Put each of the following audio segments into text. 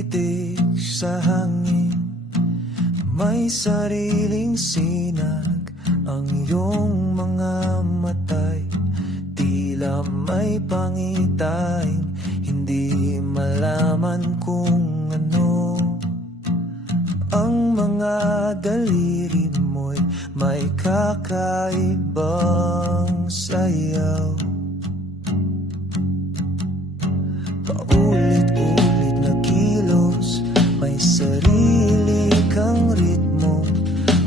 pumitik sa hangin, may sariling sinag ang iyong mga matay. Tila may pangitain, hindi malaman kung ano. Ang mga daliri mo'y may kakaibang sayaw. Paulit-ulit na kilos, may sarili kang ritmo,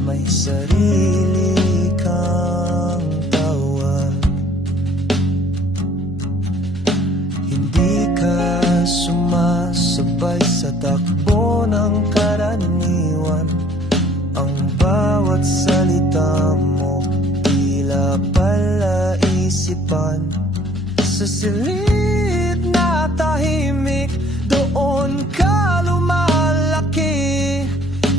may sarili kang tawa. Hindi ka sumasabay sa takbo ng karaniwan. Ang bawat salita mo tila palaisipan. Sa silid na tahimik, doon ka lumalaki.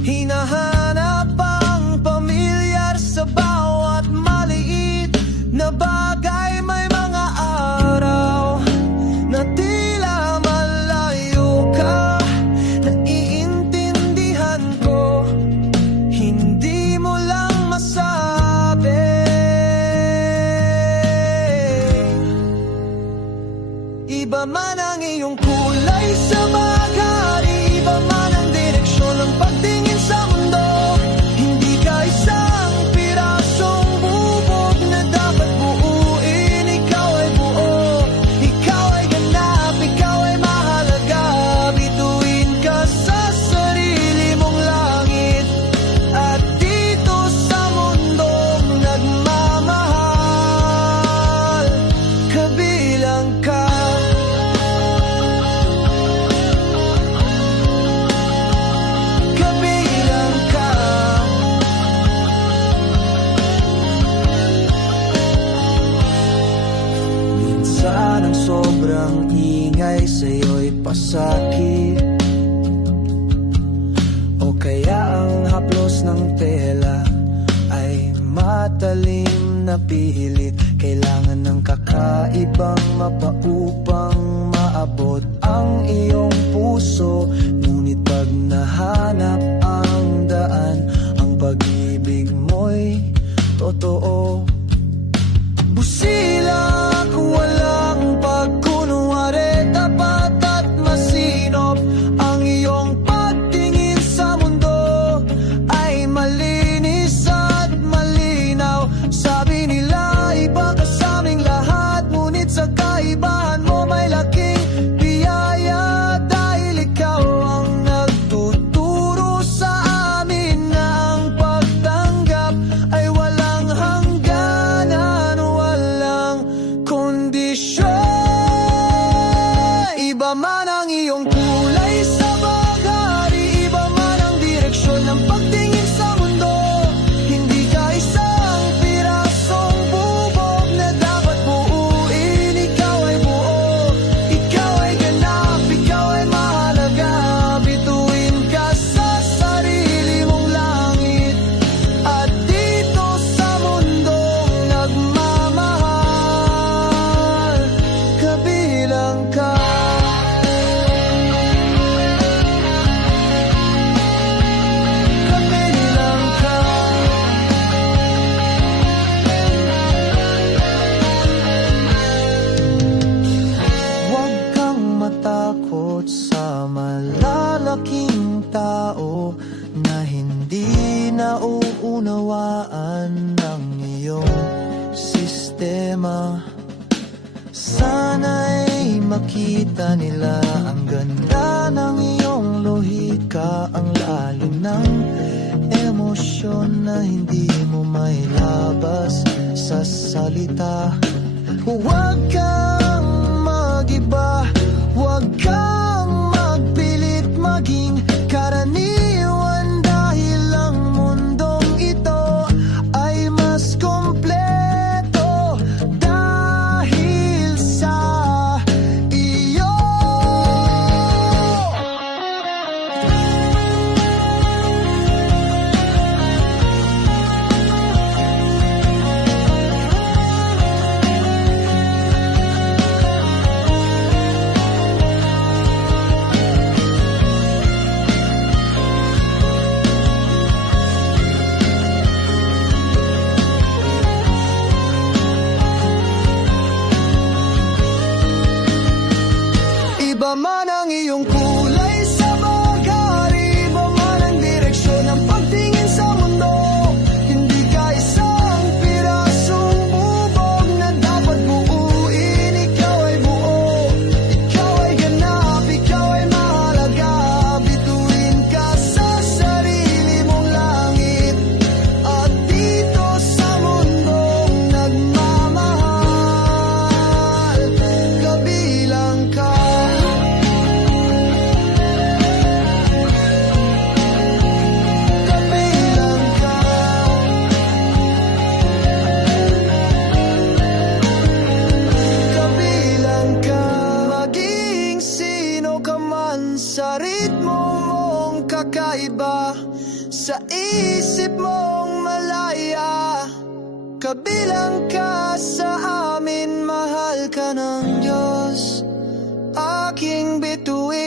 Hinahanap ang pamilyar sa bawat maliit na bagay. May mga araw na tila malayo ka, naiintindihan ko, hindi mo lang masabi. Iba man ang iyong kulay sa bagay, iba man ang direksyon ng pagtingin sa mundo. Hindi ka isang pirasong bubog na dapat buuin. Ikaw ay buo, ikaw ay ganap, ikaw ay mahalaga. Bituin ka sa sarili mong langit, at dito sa mundong nagmamahal, kabilang ka. Minsan ang sobrang ingay sa'yo'y pasakit, o kaya ang haplos ng tela ay matalim na pilit. Kailangan ng kakaibang mapa upang maabot ang iyong puso. Ngunit pag nahanap ang daan, ang pag-ibig mo'y totoo. Busilak, walang pagkunwari, tapat at masinop. Ang iyong pagtingin sa mundo ay malinis at malinaw. Sabi nila iba ka sa aming lahat, ngunit sa kaibahan mo may laking biyaya. Dahil ikaw ang nagtuturo sa amin na ang pagtanggap ay walang hangganan, walang kondisyon. Iba man ang iyong kulay sa bagay, iba man ang direksyon ng pagtingin sa mundo. Hindi ka isang pirasong bubog na dapat buuin. Ikaw ay buo, ikaw ay ganap, ikaw ay mahalaga. Bituin ka sa sarili mong langit, at dito sa mundong nagmamahal, kabilang ka. Kabilang ka. Huwag kang matakot sa malalaking tao na hindi nauunawaan ng iyong sistema. Sana'y makita nila ang ganda ng iyong lohika, ang lalim ng emosyon na hindi mo mailabas sa salita. Huwag kang mag-iba, huwag kang magpilit maging karaniwan, dahil ang mundong ito ay mas kompleto dahil sa iyo. sa isip mong malaya. Kabilang ka sa amin, mahal ka ng Diyos, aking bituin.